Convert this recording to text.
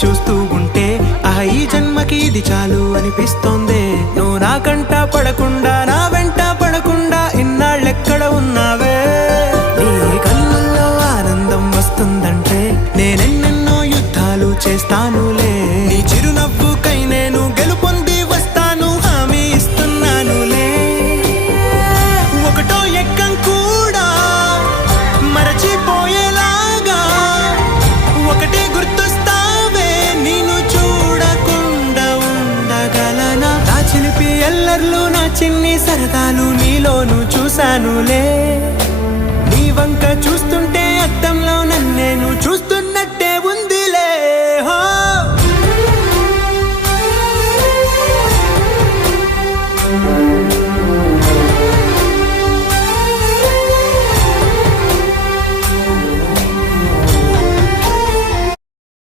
చూస్తూ ఉంటే ఈ జన్మకి ఇది చాలు అనిపిస్తోందే. నువ్వు నా కంట పడకుండా నా వెంట పడకుండా ఇన్నాళ్ళెక్కడ ఉన్నావే. నీ కళ్ళల్లో ఆనందం వస్తుందంటే నేనెన్నెన్నో యుద్ధాలు చేస్తానులే. నీ చిరునవ్వుకై నేను గెలుపొంది వస్తాను హామీ ఇస్తున్నానులే. ఒకటో ఎక్కం కూడా మరచిపోయేలాగా ఒకటే గుర్తొస్తావే. నేను చూడకుండా ఉండగలనా? నా చిలిపి ఎల్లర్లు నా చిన్ని సరదాలు నీలోను చూశానులే.